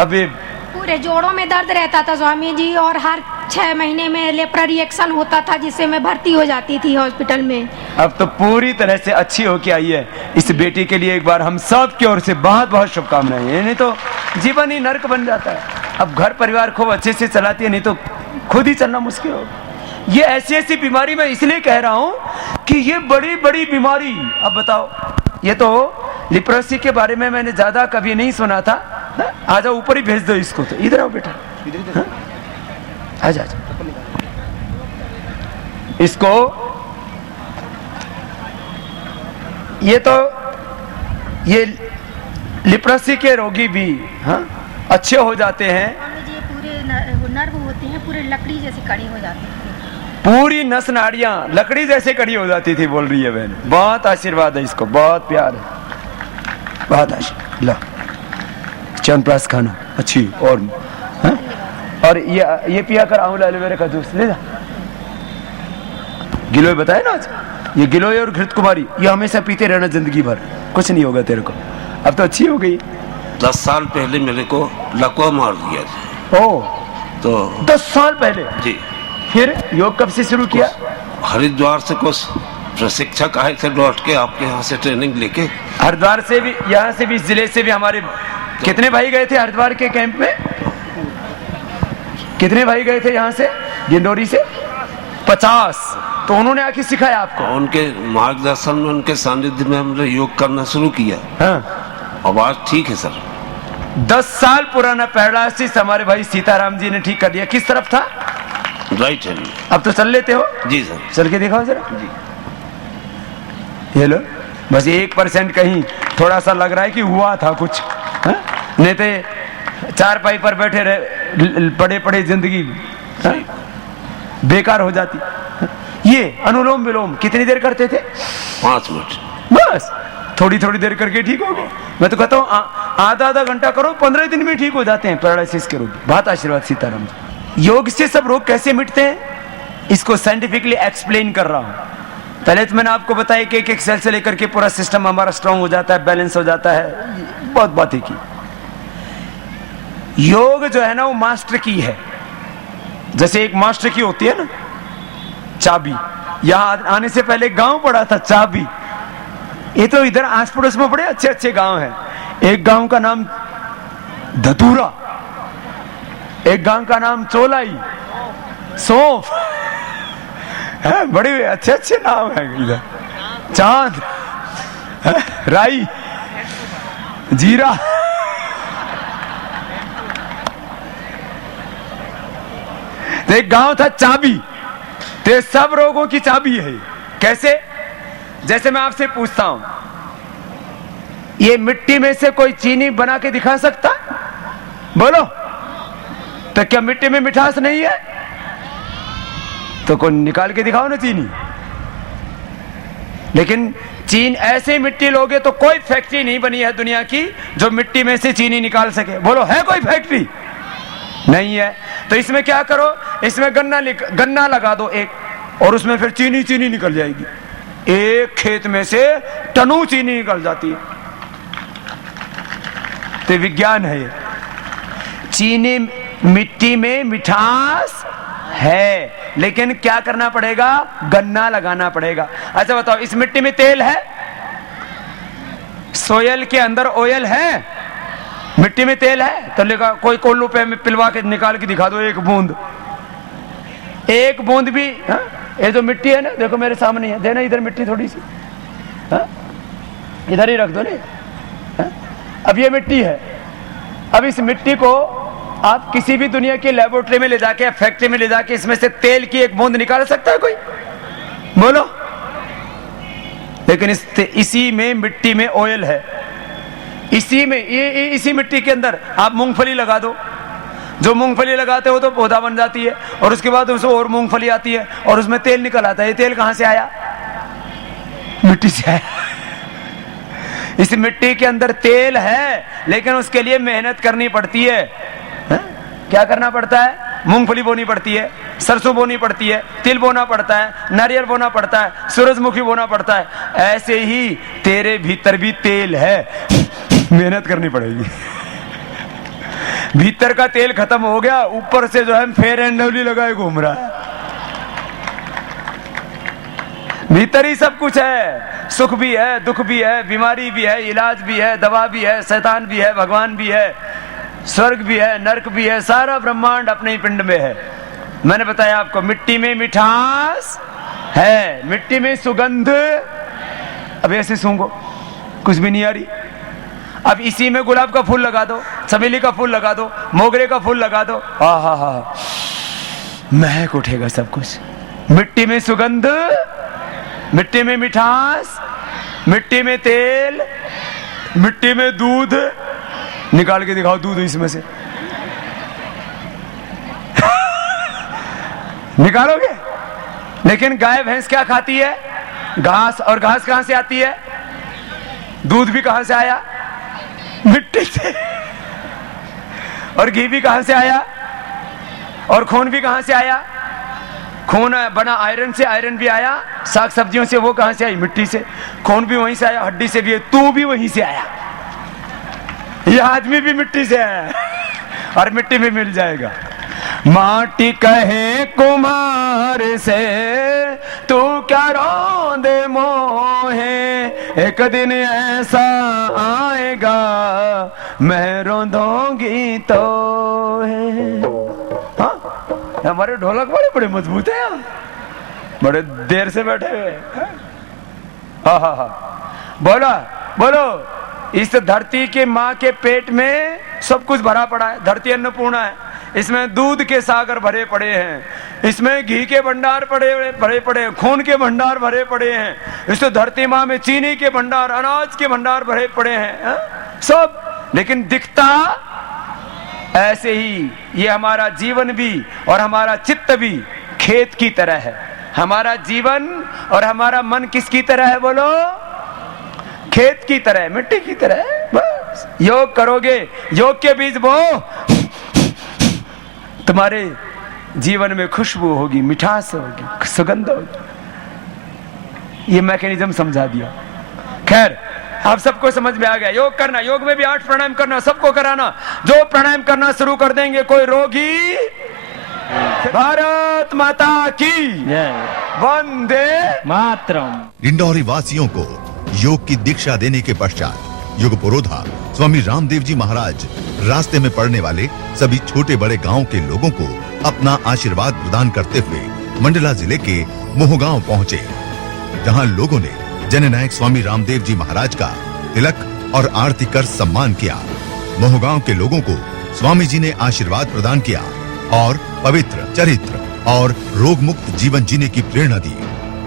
अभी पूरे जोड़ों में दर्द रहता था स्वामी जी, और हर 6 महीने में लेप्रा रिएक्शन होता था, जिससे मैं भर्ती हो जाती थी हॉस्पिटल में। अब तो पूरी तरह से अच्छी होके आई है। इस बेटी के लिए एक बार हम सब की ओर से बहुत बहुत शुभकामनाएं। नहीं तो जीवन ही नर्क बन जाता है। अब घर परिवार खूब अच्छे से चलाती है, नहीं तो खुद ही चलना मुश्किल होगा। ये ऐसी ऐसी बीमारी मैं इसलिए कह रहा हूं कि ये बड़ी बड़ी बीमारी। अब बताओ, ये तो लिप्रोसी के बारे में मैंने ज्यादा कभी नहीं सुना था। आ जाओ, ऊपर ही भेज दो इसको। तो इधर आओ बेटा, आजा आजा। इसको ये लिप्रोसी के रोगी भी अच्छे हो जाते हैं। स्वामी जी, पूरे नर्व होते हैं, पूरे लकड़ी जैसे कड़ी हो जाती है। पूरी नस नाड़ियां लकड़ी जैसे कड़ी हो जाती थी, बोल रही है बहन। बहुत आशीर्वाद है इसको, बहुत प्यार है, बहुत आशीर्वाद। ला च्यवनप्राश खाना अच्छी। और ये पिया कर आंवला एलोवेरा का जूस ले जा। गिलोय बताया ना आज, ये गिलोय और घृत कुमारी ये हमेशा पीते रहना जिंदगी भर, कुछ नहीं होगा तेरे को। अब तो अच्छी हो गई। 10 साल पहले मेरे को लकवा मार दिया था। ओ, तो 10 साल पहले जी। फिर योग कब से शुरू किया? हरिद्वार से कुछ प्रशिक्षक आए थे लौट के आपके यहाँ से ट्रेनिंग लेके। हरिद्वार से भी, यहाँ से भी, जिले से भी हमारे कितने भाई गए थे हरिद्वार के कैंप में? कितने भाई गए थे यहाँ से गिंडोरी से? 50। तो उन्होंने आके सिखाया आपको? उनके मार्गदर्शन में, उनके सानिध्य में हमने योग करना शुरू किया। हाँ। अब आज ठीक है सर। 10 साल पुराना पैरालिसिस हमारे भाई सीताराम जी ने ठीक कर दिया। किस तरफ था? Right hand. अब तो चल लेते हो? जी सर। चल के दिखाओ जरा जी। ये लो, बस 1% कहीं थोड़ा सा लग रहा है कि हुआ था कुछ। नहीं तो चारपाई पर बैठे रहे पड़े पड़े जिंदगी बेकार हो जाती। ये अनुलोम विलोम कितनी देर करते थे? 5 मिनट बस। थोड़ी थोड़ी देर करके ठीक हो गए। मैं तो कहता हूँ आधा आधा घंटा करो, 15 दिन में ठीक हो जाते हैं पैरालिसिस के रोगी। बहुत आशीर्वाद सीताराम जी। योग से सब रोग कैसे मिटते हैं, इसको साइंटिफिकली एक्सप्लेन कर रहा हूँ। पहले तो मैंने आपको बताया कि एक सेल से लेकर के पूरा सिस्टम हमारा स्ट्रांग हो जाता है, बैलेंस हो जाता है। बहुत बातें की। योग जो है ना, वो मास्टर की है। जैसे एक मास्टर की होती है ना चाबी। यहां आने से पहले गांव पड़ा था चाबी। ये तो इधर आस पड़ोस में बड़े अच्छे अच्छे गांव हैं। एक गांव का नाम धतूरा, एक गांव का नाम चोलाई, सौंफ है। बड़े अच्छे अच्छे नाम हैं इधर। चांद, राई, जीरा। तो एक गांव था चाबी। तो सब रोगों की चाबी है। कैसे? जैसे मैं आपसे पूछता हूं, ये मिट्टी में से कोई चीनी बना के दिखा सकता? बोलो। तो क्या मिट्टी में मिठास नहीं है? तो कोई निकाल के दिखाओ ना चीनी। लेकिन चीन ऐसे मिट्टी लोगे तो कोई फैक्ट्री नहीं बनी है दुनिया की जो मिट्टी में से चीनी निकाल सके। बोलो, है कोई फैक्ट्री? नहीं है। तो इसमें क्या करो, इसमें गन्ना लगा दो एक, और उसमें फिर चीनी चीनी निकल जाएगी। एक खेत में से टनों चीनी निकल जाती है। तो विज्ञान है ये। चीनी मिट्टी में मिठास है, लेकिन क्या करना पड़ेगा? गन्ना लगाना पड़ेगा। अच्छा बताओ, इस मिट्टी में तेल है? सोयल के अंदर ऑयल है? मिट्टी में तेल है? तो लेगा कोई कोल्लू पे में पिलवा के निकाल के दिखा दो एक बूंद। एक बूंद भी। ये जो मिट्टी है ना, देखो मेरे सामने है, देना इधर मिट्टी थोड़ी सी। इधर ही रख दो ना। अब ये मिट्टी है। अब इस मिट्टी को आप किसी भी दुनिया की लेबोरेटरी में ले जाके या फैक्ट्री में ले जाके इसमें से तेल की एक बूंद निकाल सकता है कोई? बोलो। लेकिन इसी में मिट्टी में ऑयल है। इसी में इसी मिट्टी के अंदर आप मूंगफली लगा दो। जो मूंगफली लगाते हो तो पौधा बन जाती है, और उसके बाद उसमें और मूंगफली आती है और उसमें तेल निकल आता है। ये तेल कहां से आया? मिट्टी से आया। इस मिट्टी के अंदर तेल है, लेकिन उसके लिए मेहनत करनी पड़ती है। क्या करना पड़ता है? मूंगफली बोनी पड़ती है, सरसों बोनी पड़ती है, तिल बोना पड़ता है, नारियल बोना पड़ता है, सूरजमुखी बोना पड़ता है। ऐसे ही तेरे भीतर भी तेल है, मेहनत करनी पड़ेगी। भीतर का तेल खत्म हो गया, ऊपर से जो है फेयर एंड लवली लगाए घूम रहा है। भीतर ही सब कुछ है, सुख भी है, दुख भी है, बीमारी भी है, इलाज भी है, दवा भी है, शैतान भी है, भगवान भी है, स्वर्ग भी है, नरक भी है, सारा ब्रह्मांड अपने ही पिंड में है। मैंने बताया आपको, मिट्टी में मिठास है, मिट्टी में सुगंध। अब ऐसे सूंघो, कुछ भी नहीं आ रही। अब इसी में गुलाब का फूल लगा दो, चमेली का फूल लगा दो, मोगरे का फूल लगा दो, हा, महक उठेगा सब कुछ। मिट्टी में सुगंध, मिट्टी में मिठास, मिट्टी में तेल, मिट्टी में दूध। निकाल के दिखाओ दूध इसमें से। निकालोगे? लेकिन गाय भैंस क्या खाती है? घास। और घास कहां से आती है? दूध भी कहां से आया? मिट्टी से। और घी भी कहां से आया? और खून भी कहां से आया? खून बना आयरन से, आयरन भी आया साग सब्जियों से, वो कहां से आई? मिट्टी से। खून भी वहीं से आया, हड्डी से भी है, तू भी वहीं से आया, ये आदमी भी मिट्टी से आया और मिट्टी में मिल जाएगा। माटी कहे कुमार से, तू क्या रोंदे मोहे, एक दिन ऐसा आएगा मैं रोंदूंगी तो है। हाँ? हमारे ढोलक बड़े बड़े मजबूत हैं यहाँ, बड़े देर से बैठे हुए। हा, बोलो बोलो। इस धरती के माँ के पेट में सब कुछ भरा पड़ा है। धरती अन्नपूर्णा है, इसमें दूध के सागर भरे पड़े हैं, इसमें घी के भंडार भरे पड़े हैं, खून के भंडार भरे पड़े हैं, इस धरती माँ में चीनी के भंडार, अनाज के भंडार भरे पड़े हैं, सब। लेकिन दिखता ऐसे ही। ये हमारा जीवन भी और हमारा चित्त भी खेत की तरह है। हमारा जीवन और हमारा मन किसकी तरह है? बोलो, खेत की तरह, मिट्टी की तरह। बस योग करोगे, योग के बीज बो, तुम्हारे जीवन में खुशबू होगी, मिठास होगी, सुगंध होगी। ये मैकेनिज्म समझा दिया। खैर, आप सबको समझ में आ गया। योग करना, योग में भी 8 प्राणायाम करना, सबको कराना। जो प्राणायाम करना शुरू कर देंगे, कोई रोगी। भारत माता की वंदे मातरम। इंदौरी वासियों को योग की दीक्षा देने के पश्चात योग पुरोधा स्वामी रामदेव जी महाराज रास्ते में पड़ने वाले सभी छोटे बड़े गांव के लोगों को अपना आशीर्वाद प्रदान करते हुए मंडला जिले के मोहगांव पहुंचे, जहां लोगों ने जननायक स्वामी रामदेव जी महाराज का तिलक और आरती कर सम्मान किया। मोहगांव के लोगों को स्वामी जी ने आशीर्वाद प्रदान किया और पवित्र चरित्र और रोग मुक्त जीवन जीने की प्रेरणा दी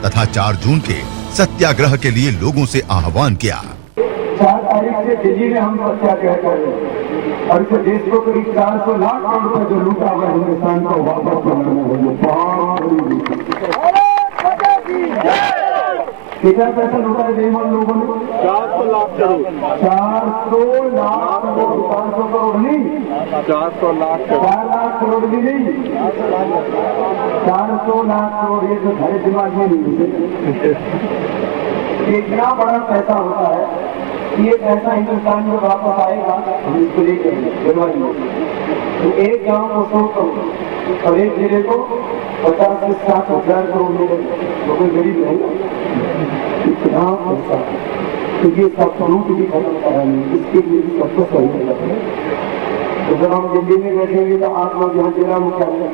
तथा 4 जून के सत्याग्रह के लिए लोगों से आह्वान किया। 4 तारीख से दिल्ली में हम सत्याग्रह कर रहे हैं और इस देश को करीब 400 लाख करोड़ रुपए जो लूटा हुआ हिंदुस्तान को वापस बनाना है। कितना पैसा लूटा है बेईमान लोगों ने? 400 लाख करोड़। 400 लाख करोड़, 500 करोड़ नहीं, 400 लाख, 4 लाख करोड़ भी नहीं, 400 लाख करोड़। ये तो हमारे दिमाग में नहीं। इतना बड़ा पैसा होता है, ये पैसा हिंदुस्तान में वापस आएगा, हम इसको लेकर तो एक गांव को 100 करोड़ और एक जिले को 50 से 60 हजार करोड़ मिलेगा, तो कोई गरीब नहीं। इतना पैसा, तो ये सब लूट भी खत्म करा नहीं, इसके लिए भी सबको सही लगता है। तो जब हम दिल्ली में बैठेंगे तो आप लोग यहाँ जिला मुख्यालय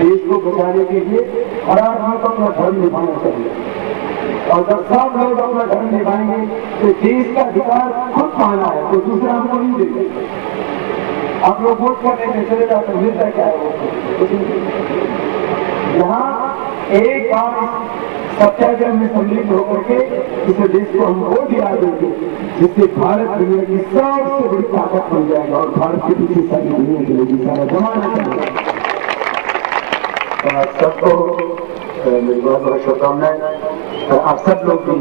देश को बचाने के लिए हर आदमी को अपना धर्म निभाना चाहिए। और जब सब लोग अपना धर्म निभाएंगे तो देश का अधिकार खुद पाना है, तो दूसरा हमको नहीं देगा। आप लोग वोट करने में चले जाते मिलता क्या है वो? यहाँ एक बार सत्याग्रह में सम्मिलित होकर के इस देश को हम वो दिला देंगे जिससे भारत दुनिया की सबसे बड़ी ताकत बन जाएगा और भारत के पीछे सारी दुनिया के लोग सारा जमाना चलेगा। तो आप सबको मेरी बहुत बहुत शुभकामनाएं और आप सब लोग भी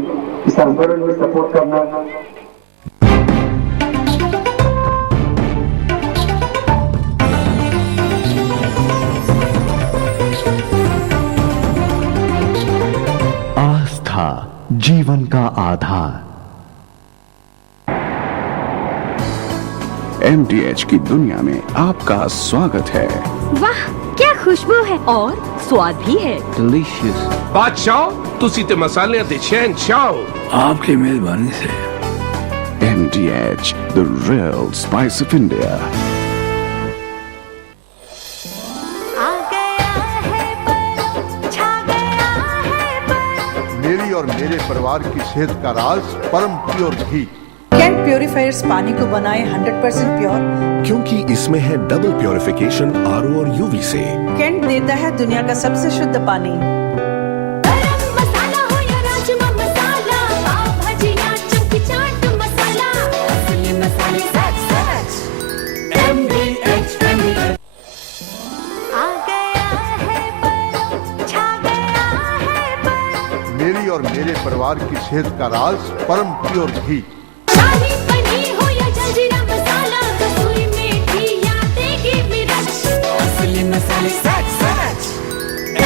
इस आंदोलन में सपोर्ट करना। आस्था जीवन का आधार। MDH की दुनिया में आपका स्वागत है। वाह क्या खुशबू है और स्वाद भी है। डिलीशियस। बादशाह तुसी ते मसाले दे शहंशाह। आपकी मेहरबानी से। MDH, the real spice of India. मेरी और मेरे परिवार की सेहत का राज परम प्योर घी। कैंट प्योरीफायर्स पानी को बनाए 100% प्योर, क्योंकि इसमें है डबल प्योरिफिकेशन RO और UV से। कैंट देता है दुनिया का सबसे शुद्ध पानी। मसाला हो या राजमा मसाला, पाव भाजी या चमकी चाट मसाला, असली मसाले सच MDH आ गया है पर, छा गया है पर। मेरी और मेरे परिवार की सेहत का राज परम प्योर घी। शाही पनीर हो या जलजीरा मसाला, कसूरी मेथी या देगी मिर्च, असली मसाले सच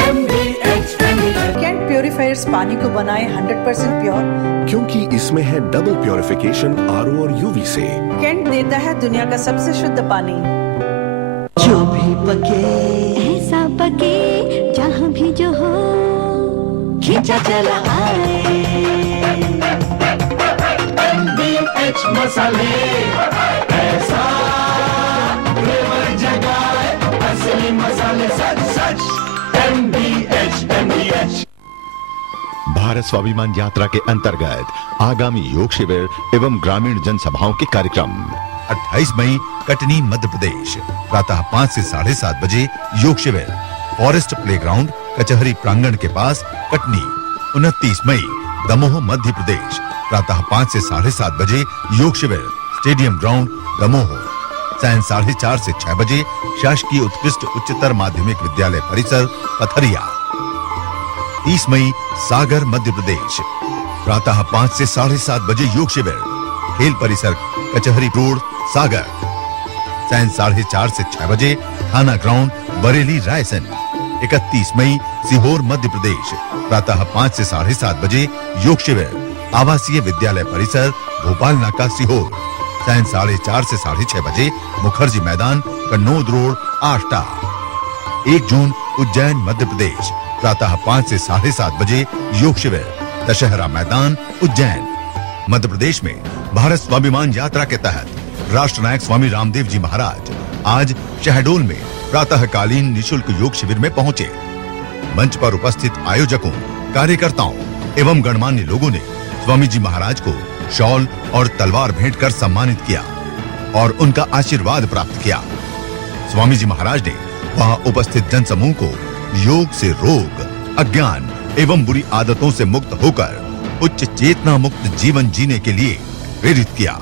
MDH। कैंट प्योरीफायर्स पानी को बनाए 100% प्योर, क्योंकि इसमें है डबल प्योरिफिकेशन RO और UV से। कैंट देता है दुनिया का सबसे शुद्ध पानी। जो भी पके ऐसा पके जहाँ भी जो हो, खींचा चला आए MDH मसाले, ऐसा फ्लेवर जगाए, असली मसाले सच MDH। भारत स्वाभिमान यात्रा के अंतर्गत आगामी योग शिविर एवं ग्रामीण जनसभाओं के कार्यक्रम 28 मई कटनी मध्य प्रदेश प्रातः 5 से 7:30 बजे योग शिविर फॉरेस्ट प्लेग्राउंड कचहरी प्रांगण के पास कटनी। 29 मई दमोह मध्य प्रदेश प्रातः 5 से 7:30 बजे योग शिविर स्टेडियम ग्राउंड दमोह। सायं 4:30 से 6 बजे शासकीय उत्कृष्ट उच्चतर माध्यमिक विद्यालय परिसर पथरिया। 30 मई सागर मध्य प्रदेश प्रातः 5 से 7:30 बजे योग शिविर खेल परिसर कचहरी रोड सागर। सायं 4:30 से 6 बजे थाना ग्राउंड बरेली रायसन। 31 मई सीहोर मध्य प्रदेश प्रातः 5 से 7:30 बजे योग शिविर आवासीय विद्यालय परिसर भोपाल नाका सीहोर। सायं 4:30 से 6:30 बजे मुखर्जी मैदान कन्नौद रोड आष्टा। 1 जून उज्जैन मध्य प्रदेश प्रातः 5 से 7:30 बजे योग शिविर दशहरा मैदान उज्जैन। मध्य प्रदेश में भारत स्वाभिमान यात्रा के तहत राष्ट्र नायक स्वामी रामदेव जी महाराज आज शहडोल में प्रातःकालीन निशुल्क योग शिविर में पहुंचे। मंच पर उपस्थित आयोजकों, कार्यकर्ताओं एवं गणमान्य लोगों ने स्वामी जी महाराज को शॉल और तलवार भेंट कर सम्मानित किया और उनका आशीर्वाद प्राप्त किया। स्वामी जी महाराज ने वहां उपस्थित जनसमूह को योग से रोग, अज्ञान एवं बुरी आदतों से मुक्त होकर उच्च चेतना मुक्त जीवन जीने के लिए प्रेरित किया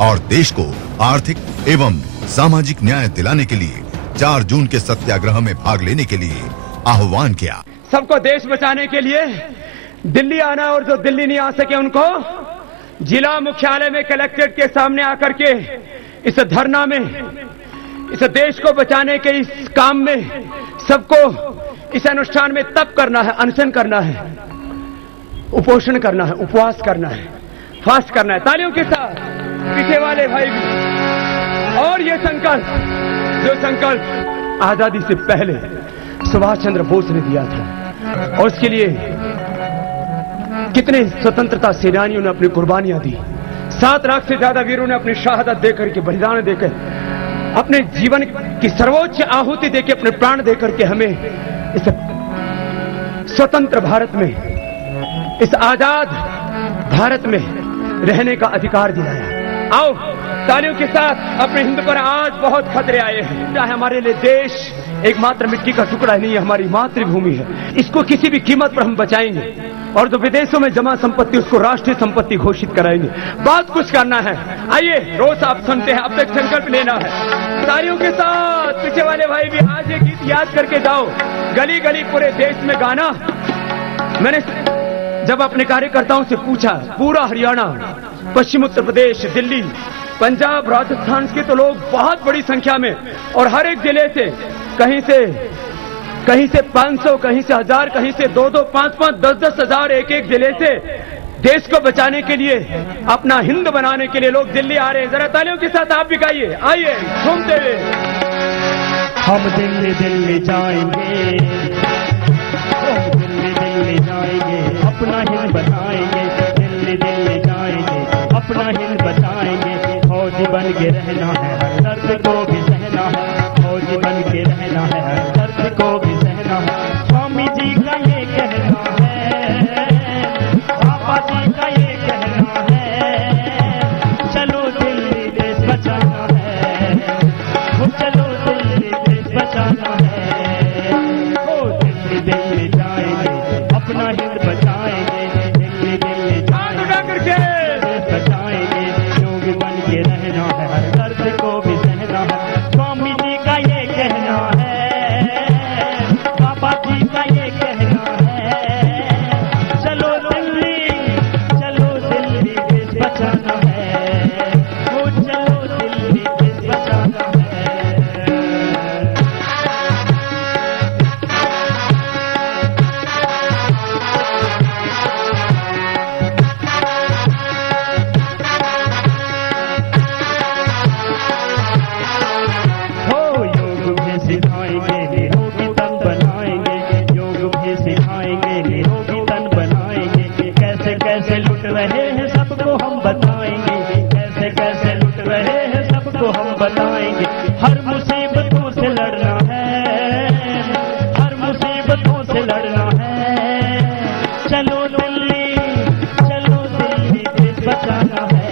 और देश को आर्थिक एवं सामाजिक न्याय दिलाने के लिए 4 जून के सत्याग्रह में भाग लेने के लिए आह्वान किया। सबको देश बचाने के लिए दिल्ली आना और जो दिल्ली नहीं आ सके उनको जिला मुख्यालय में कलेक्ट्रेट के सामने आकर के इस धरना में, इस देश को बचाने के इस काम में सबको इस अनुष्ठान में तप करना है, अनशन करना है, उपोषण करना है, उपवास करना है, फास्ट करना है। तालियों के साथ पीछे वाले भाई भी। और ये संकल्प आजादी से पहले सुभाष चंद्र बोस ने दिया था और उसके लिए कितने स्वतंत्रता सेनानियों ने अपनी कुर्बानियां दी। 7 लाख से ज्यादा वीरों ने अपनी शहादत देकर के, बलिदान देकर, अपने जीवन की सर्वोच्च आहुति देकर, अपने प्राण देकर के हमें इस स्वतंत्र भारत में, इस आजाद भारत में रहने का अधिकार दिलाया। आओ तालियों के साथ अपने हिंद पर आज बहुत खतरे आए हैं। चाहे हमारे लिए देश एकमात्र मिट्टी का टुकड़ा नहीं है, हमारी मातृभूमि है। इसको किसी भी कीमत पर हम बचाएंगे और जो विदेशों में जमा संपत्ति उसको राष्ट्रीय संपत्ति घोषित कराएंगे। बहुत कुछ करना है। आइए रोज आप सुनते हैं, अब तक संकल्प लेना है। तालियों के साथ पीछे वाले भाई भी आज ये गीत याद करके जाओ। गली गली पूरे देश में गाना। मैंने जब अपने कार्यकर्ताओं से पूछा, पूरा हरियाणा, पश्चिम उत्तर प्रदेश, दिल्ली, पंजाब, राजस्थान के तो लोग बहुत बड़ी संख्या में और हर एक जिले से कहीं से 500, कहीं से 1000, कहीं से 2-2, 5-5, 10-10 हजार एक जिले से देश को बचाने के लिए, अपना हिंद बनाने के लिए लोग दिल्ली आ रहे हैं। जरा तालियों के साथ आप भी गाइए, आइए घूमते हुए। हम दिल्ली दिल्ली जाएंगे, हम दिल्ली दिल्ली जाएंगे, अपना हिंद बताएंगे। दिल्ली दिल्ली जाएंगे, अपना हिंद बताएंगे। फौजी बन के रहना है, हर दर्द को भी सहना है। फौजी बन के रहना है, हर दर्द को भी सहना है। स्वामी जी का ये कहना है, पापा जी का ये कहना है। चलो दिल्ली देश बचाना है, वो चलो दिल्ली देश बचाना है। ओ दिल्ली दिल्ली जाएंगे, अपना हिंद बचाएंगे। दिल्ली दिल्ली जाएंगे, देश बचाएंगे। योगी बन के रहना है, हर दर्द को भी सहना है। स्वामी जी का ये कहना है, बाबा जी का ये कहना है। चलो दिल्ली देश बचाना है। वो चलो दिल्ली देश बचाना है। हो योग भी सिखाएंगे, निरोगी तन बनाएंगे। योग भी सिखाएंगे, निरोगी तन बनाएंगे। कैसे कैसे लुट रहे हैं सबको हम बताएंगे। कैसे कैसे लुट रहे हैं सबको हम बताएंगे। हर मुसीबतों से लड़ना है, हर मुसीबतों से लड़ना है। चलो दिल्ली देश बचाना है।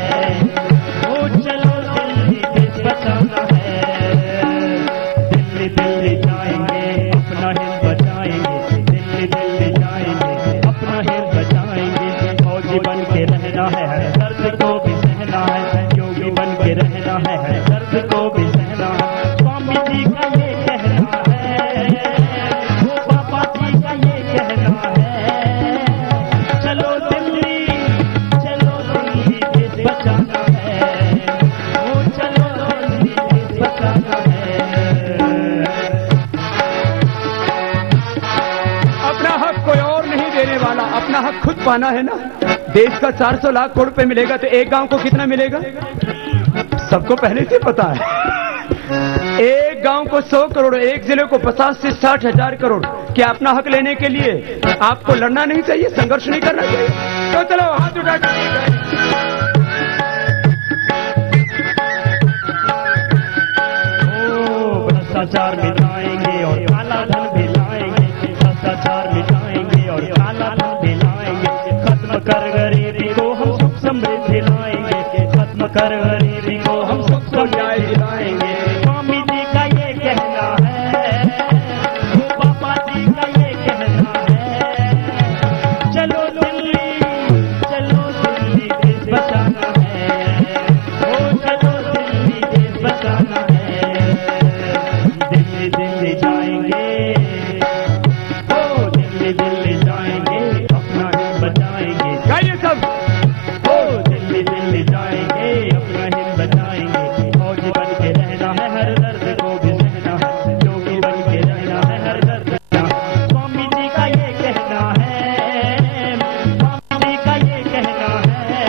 ओ चलो दिल्ली देश बचाना है। दिल्ली दिल्ली जाएंगे, अपना हिंद बचाएंगे। दिल्ली दिल्ली जाएंगे, अपना हिंद बचाएंगे। फौजी बन के रहना है, हर दर्द को भी सहना है। योगी बन के रहना है, हर दर्द को भी सहना है। स्वामी जी का ये कहना है, वो बाबा जी का ये कहना है। चलो दिल्ली देश बचाना है। वो चलो दिल्ली देश बचाना है। अपना हक कोई और नहीं देने वाला, अपना हक खुद पाना है ना। देश का 400 लाख करोड़ रुपए मिलेगा तो एक गांव को कितना मिलेगा सबको पहले से पता है। एक गांव को 100 करोड़, एक जिले को 50 से 60 हजार करोड़। क्या अपना हक लेने के लिए आपको लड़ना नहीं चाहिए, संघर्ष नहीं करना चाहिए? तो चलो हाथ उठा कर भ्रष्टाचार मिटाएंगे और काला धन भी लाएंगे। भ्रष्टाचार मिटाएंगे और काला धन भी लाएंगे। खत्म कर गरीबी को हम सुख समृद्धि लाएंगे। खत्म कर गरीबी को हम सुख समृद्धि लाएंगे। स्वामी जी का ये कहना है, वो बाबा जी का ये कहना है। चलो दिल्ली देश बचाना है। वो चलो दिल्ली देश बचाना है। दिल्ली दिल्ली जाएंगे, ओ दिल्ली दिल्ली जाएंगे, अपना हिंद बचाएंगे। गाइए सब। ओ दिल्ली दिल्ली जाएंगे, अपना हिंद बचाएंगे। फौजी बन के रहना है, हर दर्द को भी सहना है। योगी बन के रहना है, हर दर्द सहना है। स्वामी जी का ये कहना है, स्वामी जी का ये कहना है।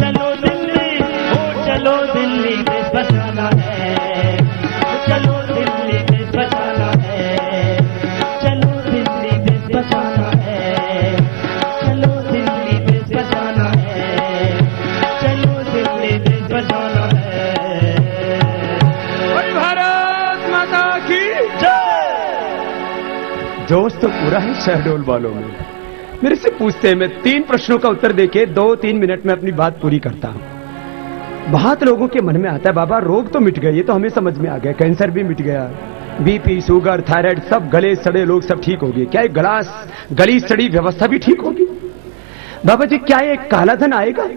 चलो दिल्ली, ओ चलो दिल्ली देश बचाना है। चलो दिल्ली देश बचाना है। चलो दिल्ली देश बचाना है। चलो दिल्ली देश बचाना है। चलो दिल्ली देश बचाना है। और भारत माता की जोश तो पूरा है शहडोल वालों में। मेरे से पूछते हैं, मैं 3 प्रश्नों का उत्तर देके 2-3 मिनट में अपनी बात पूरी करता हूं। बहुत लोगों के मन में आता है बाबा रोग तो मिट गए, ये तो हमें समझ में आ गया, कैंसर भी मिट गया, बीपी शुगर थायराइड सब गले सड़े लोग सब ठीक हो गए। क्या एक गली सड़ी व्यवस्था भी ठीक होगी? बाबा जी क्या ये काला धन आएगा?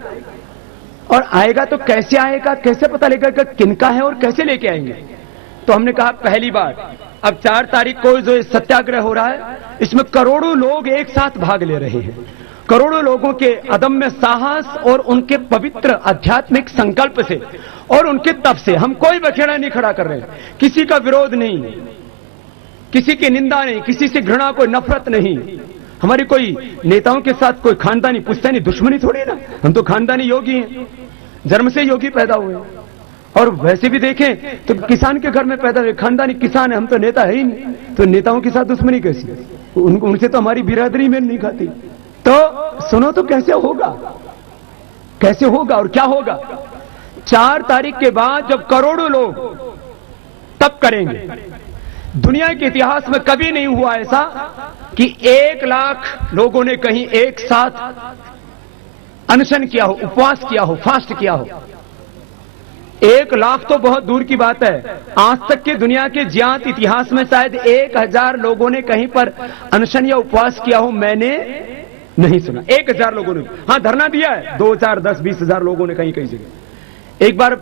और आएगा तो कैसे आएगा, कैसे पता लगेगा किनका है और कैसे लेके आएंगे? तो हमने कहा पहली बात, अब 4 तारीख को जो ये सत्याग्रह हो रहा है इसमें करोड़ों लोग एक साथ भाग ले रहे हैं। करोड़ों लोगों के अदम्य साहस और उनके पवित्र आध्यात्मिक संकल्प से और उनके तप से हम कोई बखेड़ा नहीं खड़ा कर रहे हैं, किसी का विरोध नहीं, किसी की निंदा नहीं, किसी से घृणा कोई नफरत नहीं, हमारी कोई नेताओं के साथ कोई खानदानी पुश्तैनी दुश्मनी थोड़ी ना, हम तो खानदानी योगी हैं, जन्म से योगी पैदा हुए हैं। और वैसे भी देखें तो किसान के घर में पैदा हुए, खानदानी किसान है, हम तो नेता है ही नहीं, तो नेताओं के साथ दुश्मनी कैसी? उनसे तो हमारी बिरादरी में नहीं खाती। तो सुनो तो कैसे होगा, कैसे होगा और क्या होगा? 4 तारीख के बाद जब करोड़ों लोग तब करेंगे, दुनिया के इतिहास में कभी नहीं हुआ ऐसा कि 1 लाख लोगों ने कहीं एक साथ अनशन किया हो, उपवास किया हो, फास्ट किया हो। 1 लाख तो बहुत दूर की बात है, आज तक के दुनिया के ज्ञात इतिहास में शायद 1000 लोगों ने कहीं पर अनशन या उपवास किया हो, मैंने नहीं सुना। 1000 लोगों ने, हां धरना दिया है 2, 4, 10, 20,000 लोगों ने कहीं कहीं जगह। एक बार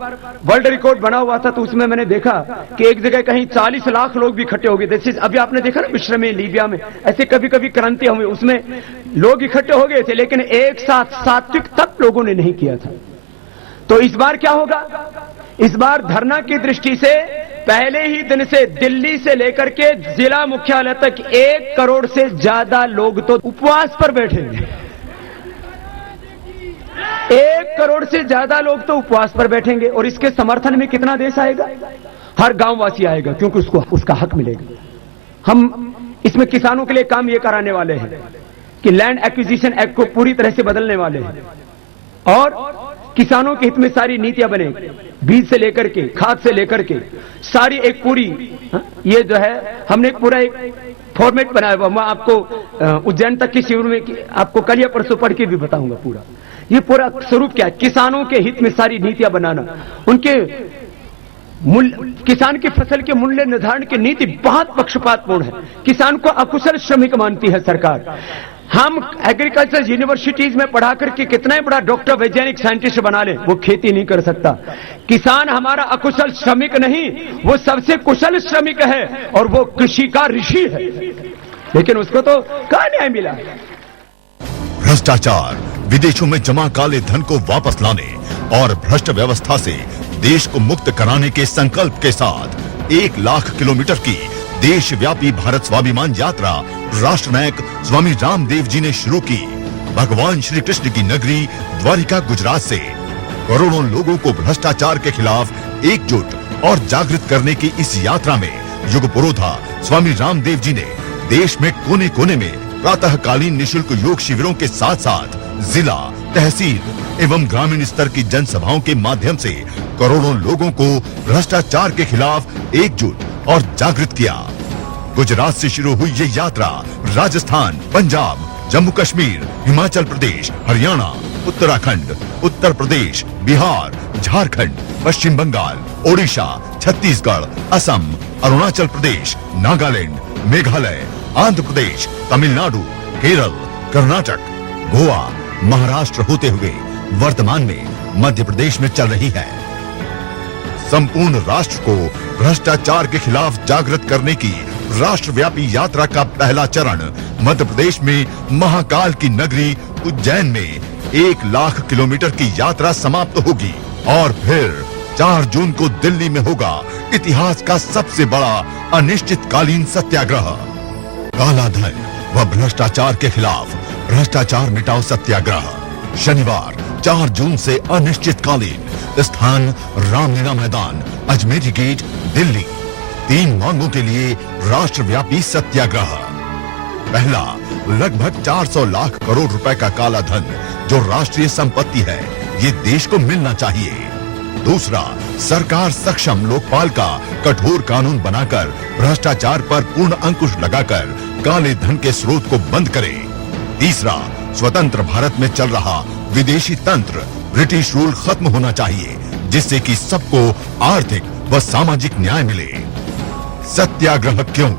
वर्ल्ड रिकॉर्ड बना हुआ था तो उसमें मैंने देखा कि एक जगह कहीं 40 लाख लोग भी इकट्ठे हो गए थे। अभी आपने देखा ना मिस्र में, लीबिया में, ऐसे कभी कभी क्रांतियां हुई, उसमें लोग इकट्ठे हो गए थे, लेकिन एक साथ सात्विक तक लोगों ने नहीं किया था। तो इस बार क्या होगा? इस बार धरना की दृष्टि से पहले ही दिन से दिल्ली से लेकर के जिला मुख्यालय तक 1 करोड़ से ज्यादा लोग तो उपवास पर बैठेंगे। 1 करोड़ से ज्यादा लोग तो उपवास पर बैठेंगे। और इसके समर्थन में कितना देश आएगा? हर गांववासी आएगा, क्योंकि उसको उसका हक मिलेगा। हम इसमें किसानों के लिए काम ये कराने वाले हैं कि लैंड एक्विजिशन एक्ट को पूरी तरह से बदलने वाले हैं और किसानों के हित में सारी नीतियां बने, बीज से लेकर के खाद से लेकर के सारी एक पूरी, ये जो है हमने एक पूरा एक फॉर्मेट बनाया हुआ। मैं आपको उज्जैन तक के शिविर में आपको कल या परसों पढ़ के भी बताऊंगा पूरा। ये पूरा स्वरूप क्या है? किसानों के हित में सारी नीतियां बनाना, उनके मूल्य, किसान की फसल के मूल्य निर्धारण की नीति बहुत पक्षपातपूर्ण है। किसान को अकुशल श्रमिक मानती है सरकार। हम एग्रीकल्चर यूनिवर्सिटीज में पढ़ा करके कितना ही बड़ा डॉक्टर, वैज्ञानिक, साइंटिस्ट बना ले, वो खेती नहीं कर सकता। किसान हमारा अकुशल श्रमिक नहीं, वो सबसे कुशल श्रमिक है और वो कृषि का ऋषि है, लेकिन उसको तो कहाँ न्याय मिला? भ्रष्टाचार, विदेशों में जमा काले धन को वापस लाने और भ्रष्ट व्यवस्था से देश को मुक्त कराने के संकल्प के साथ 1 लाख किलोमीटर की देशव्यापी भारत स्वाभिमान यात्रा राष्ट्र नायक स्वामी रामदेव जी ने शुरू की। भगवान श्री कृष्ण की नगरी द्वारिका गुजरात से करोड़ों लोगों को भ्रष्टाचार के खिलाफ एकजुट और जागृत करने की इस यात्रा में युग पुरोधा स्वामी रामदेव जी ने देश में कोने कोने में प्रातःकालीन निशुल्क योग शिविरों के साथ साथ जिला, तहसील एवं ग्रामीण स्तर की जनसभाओं के माध्यम से करोड़ों लोगों को भ्रष्टाचार के खिलाफ एकजुट और जागृत किया। गुजरात से शुरू हुई ये यात्रा राजस्थान, पंजाब, जम्मू कश्मीर, हिमाचल प्रदेश, हरियाणा, उत्तराखंड, उत्तर प्रदेश, बिहार, झारखंड, पश्चिम बंगाल, ओडिशा, छत्तीसगढ़, असम, अरुणाचल प्रदेश, नागालैंड, मेघालय, आंध्र प्रदेश, तमिलनाडु, केरल, कर्नाटक, गोवा, महाराष्ट्र होते हुए वर्तमान में मध्य प्रदेश में चल रही है। संपूर्ण राष्ट्र को भ्रष्टाचार के खिलाफ जागृत करने की राष्ट्रव्यापी यात्रा का पहला चरण मध्य प्रदेश में महाकाल की नगरी उज्जैन में 1 लाख किलोमीटर की यात्रा समाप्त होगी और फिर 4 जून को दिल्ली में होगा इतिहास का सबसे बड़ा अनिश्चितकालीन सत्याग्रह। काला धन व भ्रष्टाचार के खिलाफ भ्रष्टाचार मिटाओ सत्याग्रह शनिवार 4 जून से अनिश्चितकालीन, स्थान रामलीला मैदान, अजमेरी गेट, दिल्ली। 3 मांगों के लिए राष्ट्रव्यापी सत्याग्रह। पहला, लगभग 400 लाख करोड़ रुपए का काला धन जो राष्ट्रीय संपत्ति है, ये देश को मिलना चाहिए। दूसरा, सरकार सक्षम लोकपाल का कठोर कानून बनाकर भ्रष्टाचार पर पूर्ण अंकुश लगाकर काले धन के स्रोत को बंद करे। तीसरा, स्वतंत्र भारत में चल रहा विदेशी तंत्र, ब्रिटिश रूल खत्म होना चाहिए, जिससे कि सबको आर्थिक व सामाजिक न्याय मिले। सत्याग्रह क्यों?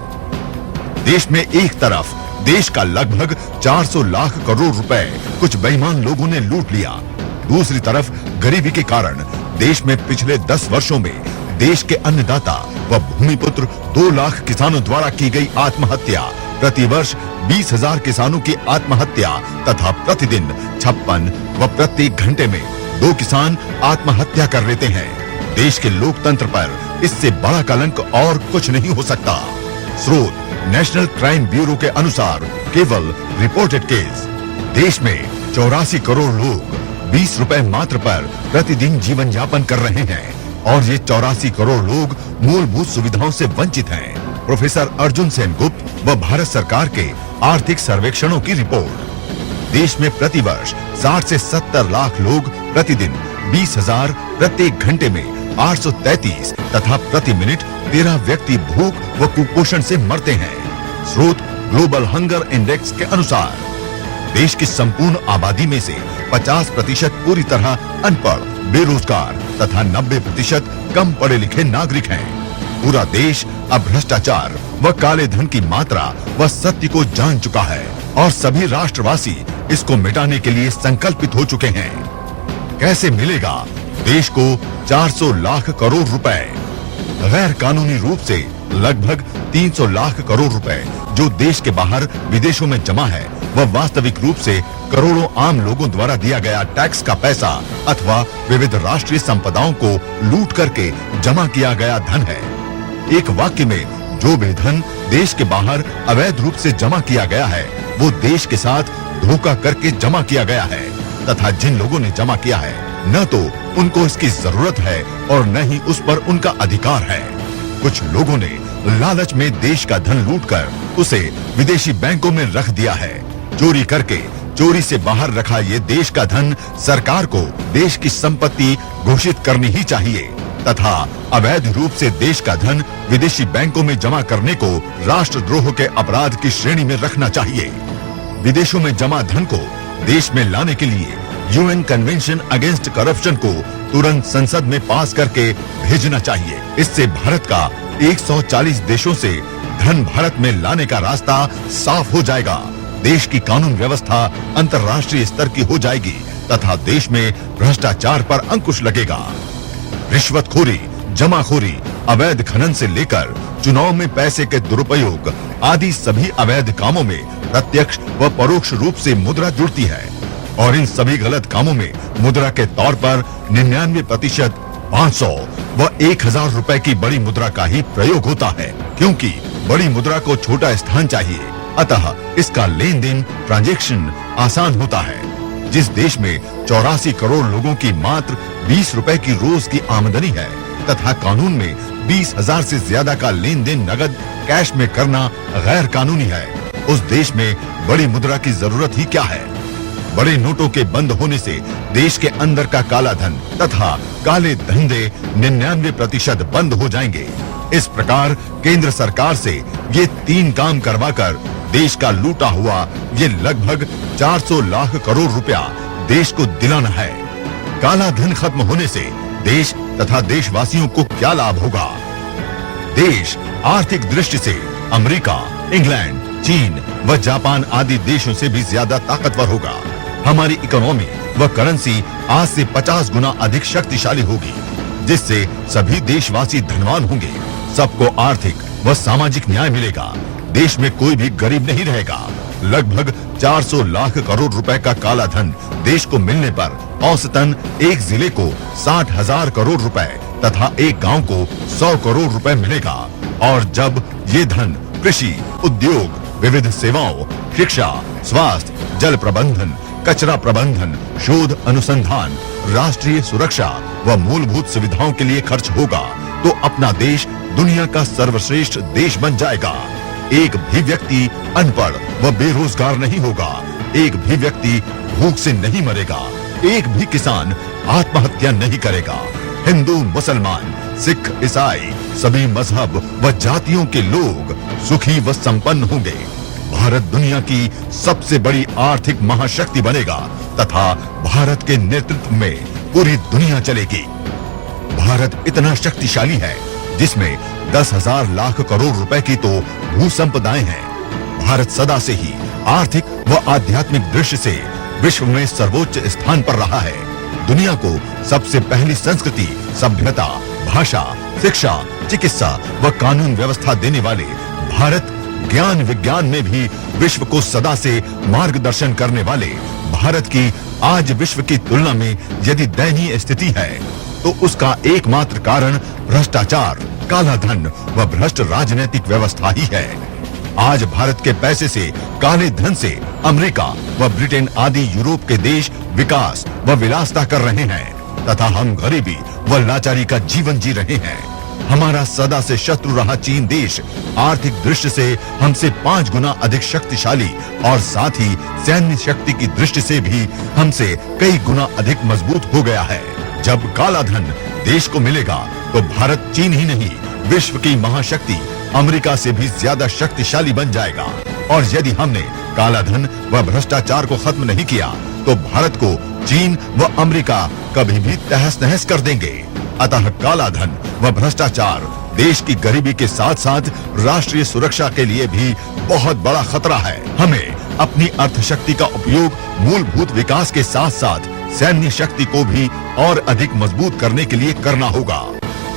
देश में एक तरफ देश का लगभग 400 लाख करोड़ रुपए कुछ बेईमान लोगों ने लूट लिया, दूसरी तरफ गरीबी के कारण देश में पिछले 10 वर्षों में देश के अन्नदाता व भूमिपुत्र 2 लाख किसानों द्वारा की गई आत्महत्या, प्रतिवर्ष 20,000 किसानों की आत्महत्या तथा प्रतिदिन 56 व प्रत्येक घंटे में 2 किसान आत्महत्या कर लेते हैं। देश के लोकतंत्र पर इससे बड़ा कलंक और कुछ नहीं हो सकता। स्रोत नेशनल क्राइम ब्यूरो के अनुसार केवल रिपोर्टेड केस देश में 84 करोड़ लोग 20 रुपए मात्र पर प्रतिदिन जीवन यापन कर रहे हैं और ये 84 करोड़ लोग मूलभूत सुविधाओं से वंचित हैं। प्रोफेसर अर्जुन सेनगुप्त व भारत सरकार के आर्थिक सर्वेक्षणों की रिपोर्ट। देश में प्रतिवर्ष 60 से 70 लाख लोग प्रतिदिन 20,000 प्रत्येक घंटे में 833 तथा प्रति मिनट 13 व्यक्ति भूख व कुपोषण से मरते हैं। स्रोत ग्लोबल हंगर इंडेक्स के अनुसार देश की संपूर्ण आबादी में से 50% पूरी तरह अनपढ़, बेरोजगार तथा 90% कम पढ़े लिखे नागरिक हैं। पूरा देश अब भ्रष्टाचार व काले धन की मात्रा व सत्य को जान चुका है और सभी राष्ट्रवासी इसको मिटाने के लिए संकल्पित हो चुके हैं। कैसे मिलेगा देश को 400 लाख करोड़ रुपए? गैर कानूनी रूप से लगभग 300 लाख करोड़ रुपए जो देश के बाहर विदेशों में जमा है वह वास्तविक रूप से करोड़ों आम लोगों द्वारा दिया गया टैक्स का पैसा अथवा विविध राष्ट्रीय संपदाओं को लूट करके जमा किया गया धन है। एक वाक्य में जो भी धन देश के बाहर अवैध रूप से जमा किया गया है वो देश के साथ धोखा करके जमा किया गया है तथा जिन लोगों ने जमा किया है न तो उनको इसकी जरूरत है और न ही उस पर उनका अधिकार है। कुछ लोगों ने लालच में देश का धन लूटकर उसे विदेशी बैंकों में रख दिया है। चोरी करके चोरी से बाहर रखा ये देश का धन सरकार को देश की संपत्ति घोषित करनी ही चाहिए तथा अवैध रूप से देश का धन विदेशी बैंकों में जमा करने को राष्ट्रद्रोह के अपराध की श्रेणी में रखना चाहिए। विदेशों में जमा धन को देश में लाने के लिए यूएन कन्वेंशन अगेंस्ट करप्शन को तुरंत संसद में पास करके भेजना चाहिए। इससे भारत का 140 देशों से धन भारत में लाने का रास्ता साफ हो जाएगा। देश की कानून व्यवस्था अंतर्राष्ट्रीय स्तर की हो जाएगी तथा देश में भ्रष्टाचार पर अंकुश लगेगा। रिश्वतखोरी, जमाखोरी, अवैध खनन से लेकर चुनाव में पैसे के दुरुपयोग आदि सभी अवैध कामों में प्रत्यक्ष व परोक्ष रूप से मुद्रा जुड़ती है और इन सभी गलत कामों में मुद्रा के तौर पर 99%, 500 व 1000 रुपए की बड़ी मुद्रा का ही प्रयोग होता है क्योंकि बड़ी मुद्रा को छोटा स्थान चाहिए, अतः इसका लेन देन ट्रांजैक्शन आसान होता है। जिस देश में 84 करोड़ लोगों की मात्र 20 रुपए की रोज की आमदनी है तथा कानून में 20,000 से ज्यादा का लेन देन नगद कैश में करना गैर कानूनी है, उस देश में बड़ी मुद्रा की जरूरत ही क्या है। बड़े नोटों के बंद होने से देश के अंदर का काला धन तथा काले धंधे 99% बंद हो जाएंगे। इस प्रकार केंद्र सरकार से ये 3 काम करवाकर देश का लूटा हुआ ये लगभग 400 लाख करोड़ रुपया देश को दिलाना है। काला धन खत्म होने से देश तथा देशवासियों को क्या लाभ होगा? देश आर्थिक दृष्टि से अमेरिका, इंग्लैंड, चीन व जापान आदि देशों से भी ज्यादा ताकतवर होगा। हमारी इकोनॉमी व करेंसी आज से 50 गुना अधिक शक्तिशाली होगी जिससे सभी देशवासी धनवान होंगे। सबको आर्थिक व सामाजिक न्याय मिलेगा। देश में कोई भी गरीब नहीं रहेगा। लगभग 400 लाख करोड़ रुपए का काला धन देश को मिलने पर औसतन एक जिले को 60,000 करोड़ रुपए तथा एक गांव को 100 करोड़ रुपए मिलेगा। और जब ये धन कृषि, उद्योग, विविध सेवाओं, शिक्षा, स्वास्थ्य, जल प्रबंधन, कचरा प्रबंधन, शोध अनुसंधान, राष्ट्रीय सुरक्षा व मूलभूत सुविधाओं के लिए खर्च होगा तो अपना देश दुनिया का सर्वश्रेष्ठ देश बन जाएगा। एक भी व्यक्ति अनपढ़ व बेरोजगार नहीं होगा, एक भी व्यक्ति भूख से नहीं मरेगा, एक भी किसान आत्महत्या नहीं करेगा। हिंदू, मुसलमान, सिख, ईसाई सभी मजहब व जातियों के लोग सुखी व संपन्न होंगे। भारत दुनिया की सबसे बड़ी आर्थिक महाशक्ति बनेगा तथा भारत के नेतृत्व में पूरी दुनिया चलेगी। भारत इतना शक्तिशाली है जिसमें 10,000 लाख करोड़ रुपए की तो भू संपदाएं हैं। भारत सदा से ही आर्थिक व आध्यात्मिक दृष्टि से विश्व में सर्वोच्च स्थान पर रहा है। दुनिया को सबसे पहली संस्कृति, सभ्यता, भाषा, शिक्षा, चिकित्सा व कानून व्यवस्था देने वाले भारत ज्ञान विज्ञान में भी विश्व को सदा से मार्गदर्शन करने वाले भारत की आज विश्व की तुलना में यदि दयनीय स्थिति है तो उसका एकमात्र कारण भ्रष्टाचार, काला धन व भ्रष्ट राजनीतिक व्यवस्था ही है। आज भारत के पैसे से, काले धन से अमेरिका व ब्रिटेन आदि यूरोप के देश विकास व विलासिता कर रहे हैं तथा हम गरीबी व लाचारी का जीवन जी रहे हैं। हमारा सदा से शत्रु रहा चीन देश आर्थिक दृष्टि से हमसे 5 गुना अधिक शक्तिशाली और साथ ही सैन्य शक्ति की दृष्टि से भी हमसे कई गुना अधिक मजबूत हो गया है। जब काला धन देश को मिलेगा तो भारत चीन ही नहीं विश्व की महाशक्ति अमेरिका से भी ज्यादा शक्तिशाली बन जाएगा। और यदि हमने काला धन व भ्रष्टाचार को खत्म नहीं किया तो भारत को चीन व अमेरिका कभी भी तहस नहस कर देंगे। अतः काला धन व भ्रष्टाचार देश की गरीबी के साथ साथ राष्ट्रीय सुरक्षा के लिए भी बहुत बड़ा खतरा है। हमें अपनी अर्थशक्ति का उपयोग मूलभूत विकास के साथ साथ सैन्य शक्ति को भी और अधिक मजबूत करने के लिए करना होगा।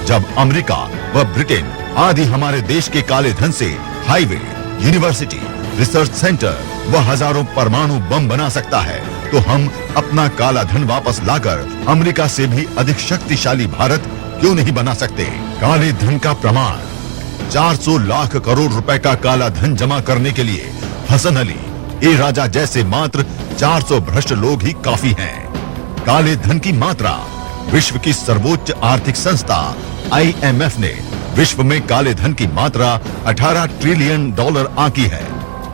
जब अमेरिका व ब्रिटेन आदि हमारे देश के काले धन से हाईवे, यूनिवर्सिटी, रिसर्च सेंटर व हजारों परमाणु बम बना सकता है तो हम अपना काला धन वापस लाकर अमेरिका से भी अधिक शक्तिशाली भारत क्यों नहीं बना सकते। काले धन का प्रमाण 400 लाख करोड़ रुपए का काला धन जमा करने के लिए हसन अली, ए राजा जैसे मात्र 400 भ्रष्ट लोग ही काफी हैं। काले धन की मात्रा विश्व की सर्वोच्च आर्थिक संस्था IMF ने विश्व में काले धन की मात्रा 18 ट्रिलियन डॉलर आंकी है,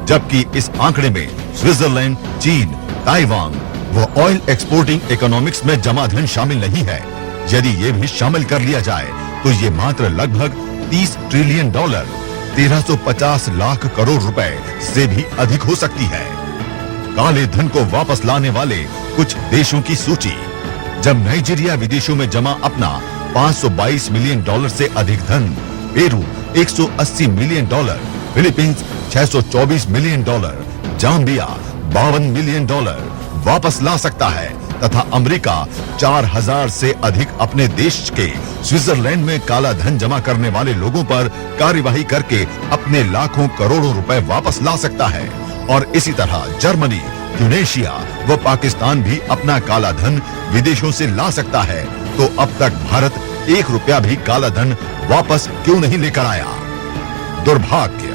जबकि इस आंकड़े में स्विट्जरलैंड, चीन, ताइवान व ऑयल एक्सपोर्टिंग इकोनॉमिक्स में जमा धन शामिल नहीं है। यदि ये भी शामिल कर लिया जाए तो ये मात्र लगभग 30 ट्रिलियन डॉलर 1350 लाख करोड़ रुपए से भी अधिक हो सकती है। काले धन को वापस लाने वाले कुछ देशों की सूची। जब नाइजीरिया विदेशों में जमा अपना 522 मिलियन डॉलर से अधिक धन, Peru 180 million dollar, Philippines 624 million dollar, Zambia 52 million dollar वापस ला सकता है तथा अमेरिका 4000 से अधिक अपने देश के स्विट्जरलैंड में काला धन जमा करने वाले लोगों पर कार्यवाही करके अपने लाखों करोड़ों रुपए वापस ला सकता है। और इसी तरह जर्मनी, ट्यूनेशिया व पाकिस्तान भी अपना काला धन विदेशों से ला सकता है। तो अब तक भारत 1 रुपया भी काला धन वापस क्यों नहीं लेकर आया? दुर्भाग्य,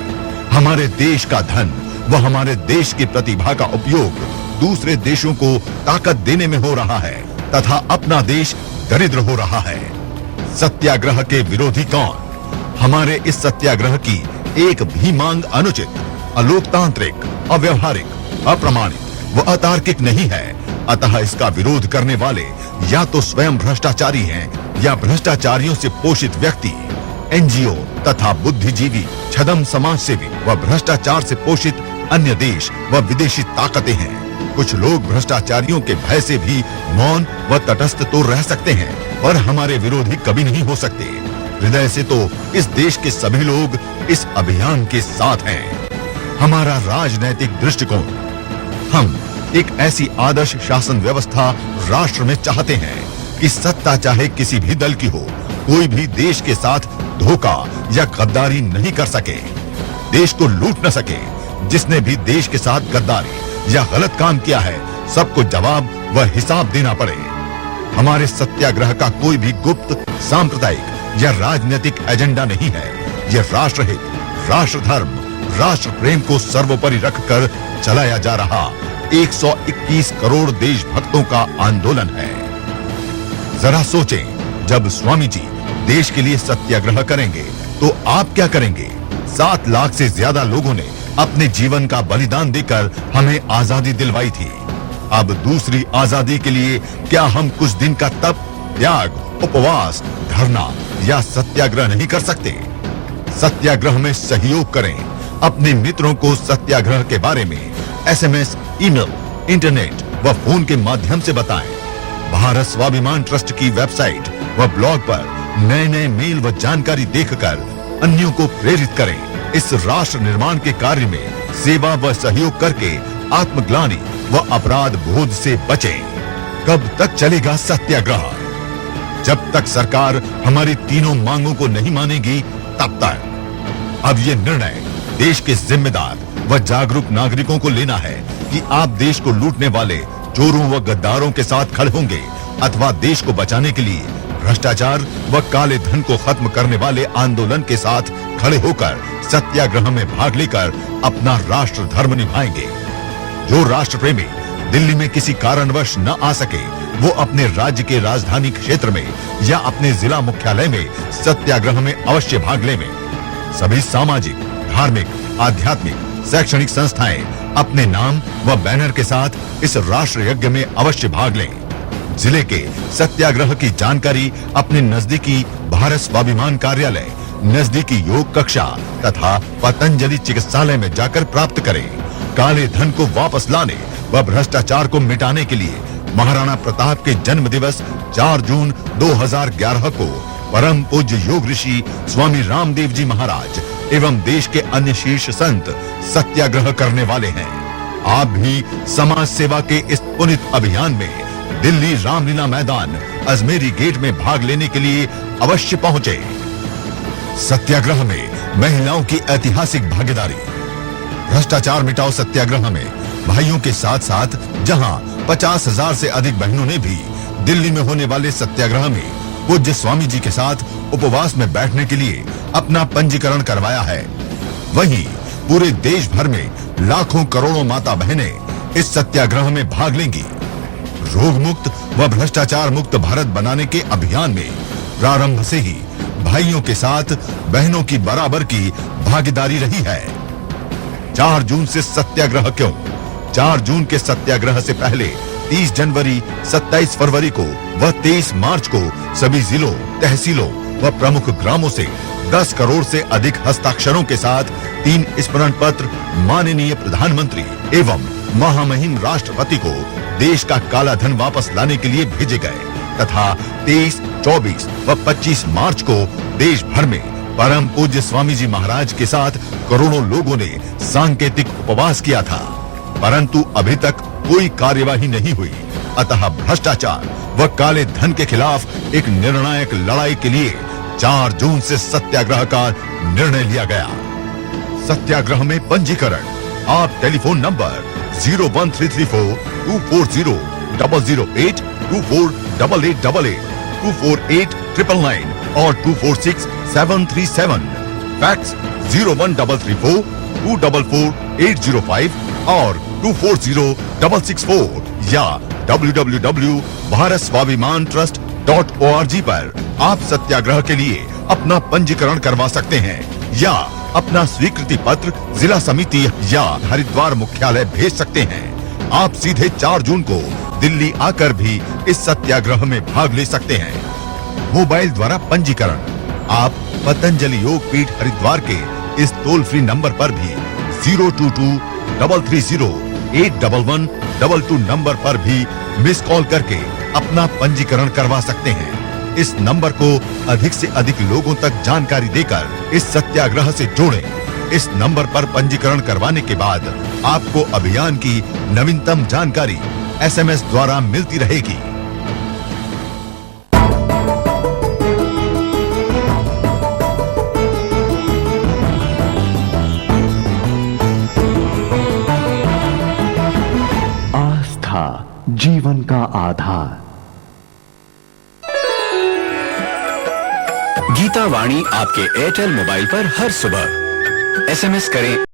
हमारे देश का धन व हमारे देश की प्रतिभा का उपयोग दूसरे देशों को ताकत देने में हो रहा है तथा अपना देश दरिद्र हो रहा है। सत्याग्रह के विरोधी कौन? हमारे इस सत्याग्रह की एक भी मांग अनुचित, अलोकतांत्रिक, अव्यवहारिक, अप्रमाणित व अतार्किक नहीं है। अतः इसका विरोध करने वाले या तो स्वयं भ्रष्टाचारी हैं या भ्रष्टाचारियों से पोषित व्यक्ति, NGO तथा बुद्धिजीवी, छदम समाजसेवी व भ्रष्टाचार से पोषित अन्य देश व विदेशी ताकतें हैं। कुछ लोग भ्रष्टाचारियों के भय से भी मौन व तटस्थ तो रह सकते हैं, पर हमारे विरोधी कभी नहीं हो सकते। हृदय से तो इस देश के सभी लोग इस अभियान के साथ हैं। हमारा राजनैतिक दृष्टिकोण, हम एक ऐसी आदर्श शासन व्यवस्था राष्ट्र में चाहते हैं कि सत्ता चाहे किसी भी दल की हो, कोई भी देश के साथ धोखा या गद्दारी नहीं कर सके, देश को लूट न सके। जिसने भी देश के साथ गद्दारी या गलत काम किया है, सबको जवाब व हिसाब देना पड़े। हमारे सत्याग्रह का कोई भी गुप्त, सांप्रदायिक या राजनीतिक एजेंडा नहीं है। ये राष्ट्रहित, राष्ट्र धर्म, राष्ट्र प्रेम को सर्वोपरि रखकर चलाया जा रहा 121 करोड़ देशभक्तों का आंदोलन है। जरा सोचें, जब स्वामी जी देश के लिए सत्याग्रह करेंगे तो आप क्या करेंगे? 7 लाख से ज्यादा लोगों ने अपने जीवन का बलिदान देकर हमें आजादी दिलवाई थी। अब दूसरी आजादी के लिए क्या हम कुछ दिन का तप, त्याग, उपवास, धरना या सत्याग्रह नहीं कर सकते? सत्याग्रह में सहयोग करें। अपने मित्रों को सत्याग्रह के बारे में SMS, ईमेल, इंटरनेट व फोन के माध्यम से बताएं। भारत स्वाभिमान ट्रस्ट की वेबसाइट व ब्लॉग पर नए-नए मेल व जानकारी देखकर अन्यों को प्रेरित करें। इस राष्ट्र निर्माण के कार्य में सेवा व सहयोग करके आत्मग्लानि व अपराध बोध से बचें। कब तक चलेगा सत्याग्रह? जब तक सरकार हमारी तीनों मांगों को नहीं मानेगी तब तक। अब ये निर्णय देश के जिम्मेदार व जागरूक नागरिकों को लेना है कि आप देश को लूटने वाले चोरों व गद्दारों के साथ खड़े होंगे अथवा देश को बचाने के लिए भ्रष्टाचार व काले धन को खत्म करने वाले आंदोलन के साथ खड़े होकर सत्याग्रह में भाग लेकर अपना राष्ट्र धर्म निभाएंगे। जो राष्ट्र प्रेमी दिल्ली में किसी कारणवश न आ सके, वो अपने राज्य के राजधानी क्षेत्र में या अपने जिला मुख्यालय में सत्याग्रह में अवश्य भाग लें। सभी सामाजिक, धार्मिक, आध्यात्मिक, शैक्षणिक संस्थाएं अपने नाम व बैनर के साथ इस राष्ट्र यज्ञ में अवश्य भाग लें। जिले के सत्याग्रह की जानकारी अपने नजदीकी भारत स्वाभिमान कार्यालय, नजदीकी योग कक्षा तथा पतंजलि चिकित्सालय में जाकर प्राप्त करें। काले धन को वापस लाने व भ्रष्टाचार को मिटाने के लिए महाराणा प्रताप के जन्म दिवस 4 जून 2011 को परम पूज्य योग ऋषि स्वामी रामदेव जी महाराज एवं देश के अन्य शीर्ष संत सत्याग्रह करने वाले हैं। आप भी समाज सेवा के इस पुनीत अभियान में दिल्ली रामलीला मैदान अजमेरी गेट में भाग लेने के लिए अवश्य पहुंचे। सत्याग्रह में महिलाओं की ऐतिहासिक भागीदारी। भ्रष्टाचार मिटाओ सत्याग्रह में भाइयों के साथ साथ जहां 50,000 से अधिक बहनों ने भी दिल्ली में होने वाले सत्याग्रह में पूज्य स्वामी जी के साथ उपवास में बैठने के लिए अपना पंजीकरण करवाया है, वहीं पूरे देश भर में लाखों करोड़ों माता बहनें इस सत्याग्रह में भाग लेंगी। रोग मुक्त व भ्रष्टाचार मुक्त भारत बनाने के अभियान में प्रारंभ से ही भाइयों के साथ बहनों की बराबर की भागीदारी रही है। 4 जून से सत्याग्रह क्यों? 4 जून के सत्याग्रह से पहले 30 जनवरी, 27 फरवरी को व 23 मार्च को सभी जिलों, तहसीलों व प्रमुख ग्रामों से 10 करोड़ से अधिक हस्ताक्षरों के साथ 3 स्मरण पत्र माननीय प्रधानमंत्री एवं महामहिम राष्ट्रपति को देश का काला धन वापस लाने के लिए भेजे गए तथा 23, 24 व 25 मार्च को देश भर में परम पूज्य स्वामी जी महाराज के साथ करोड़ों लोगों ने सांकेतिक उपवास किया था, परंतु अभी तक कोई कार्यवाही नहीं हुई। अतः भ्रष्टाचार व काले धन के खिलाफ एक निर्णायक लड़ाई के लिए 4 जून से सत्याग्रह का निर्णय लिया गया। सत्याग्रह में पंजीकरण आप टेलीफोन नंबर 01334 240 008 248888 248 999 और 246 737, फैक्स 01334 244 805 और 240 664 या www.bharatswabimantrust.org पर आप सत्याग्रह के लिए अपना पंजीकरण करवा सकते हैं या अपना स्वीकृति पत्र जिला समिति या हरिद्वार मुख्यालय भेज सकते हैं। आप सीधे 4 जून को दिल्ली आकर भी इस सत्याग्रह में भाग ले सकते हैं। मोबाइल द्वारा पंजीकरण आप पतंजलि योग पीठ हरिद्वार के इस टोल फ्री नंबर पर भी 022-330-811-22 नंबर पर भी मिस कॉल करके अपना पंजीकरण करवा सकते हैं। इस नंबर को अधिक से अधिक लोगों तक जानकारी देकर इस सत्याग्रह से जोड़ें। इस नंबर पर पंजीकरण करवाने के बाद आपको अभियान की नवीनतम जानकारी SMS द्वारा मिलती रहेगी। आस्था जीवन का आधार। गीता वाणी आपके एयरटेल मोबाइल पर हर सुबह SMS करें